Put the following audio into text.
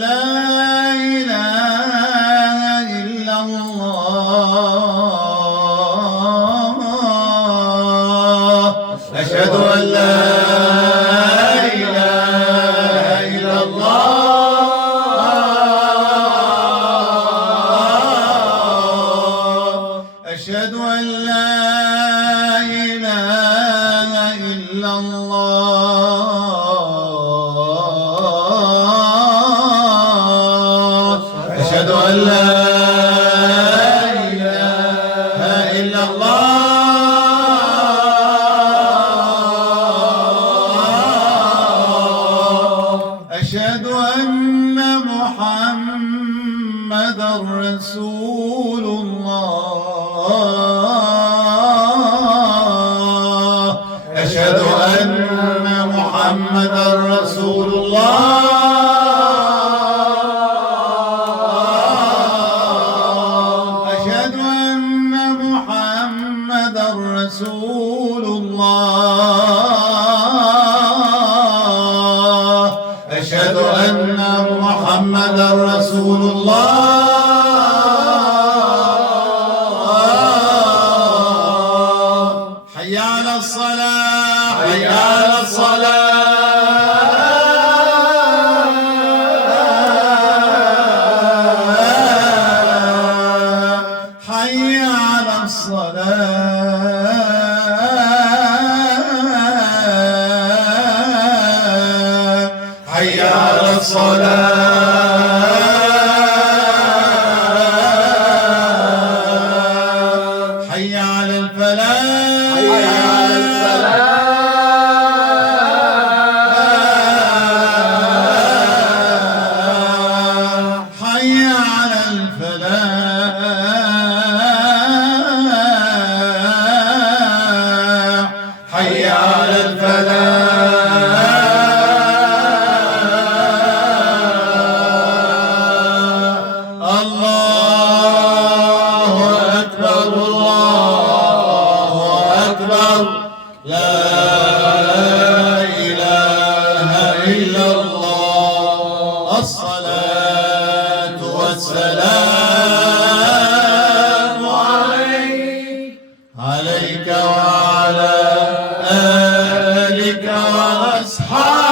لا إله إلا الله أشهد أن لا إله إلا الله أشهد أن لا إله إلا الله أشهد أن لا إله إلا الله أشهد أن محمدًا رسول الله أشهد أن محمدًا رسول الله أشهد أن محمدًا رسول الله أشهد أن محمدًا رسول الله حي على الصلاة حي على الصلاة حي على الصلاة حي على الصلاة حي على الفلاح حي على الفلاح حي على الفلاح حي على الفلاح الله أكبر الله أكبر لا إله إلا الله الصلاة والسلام عليك وعلى آلك وأصحابك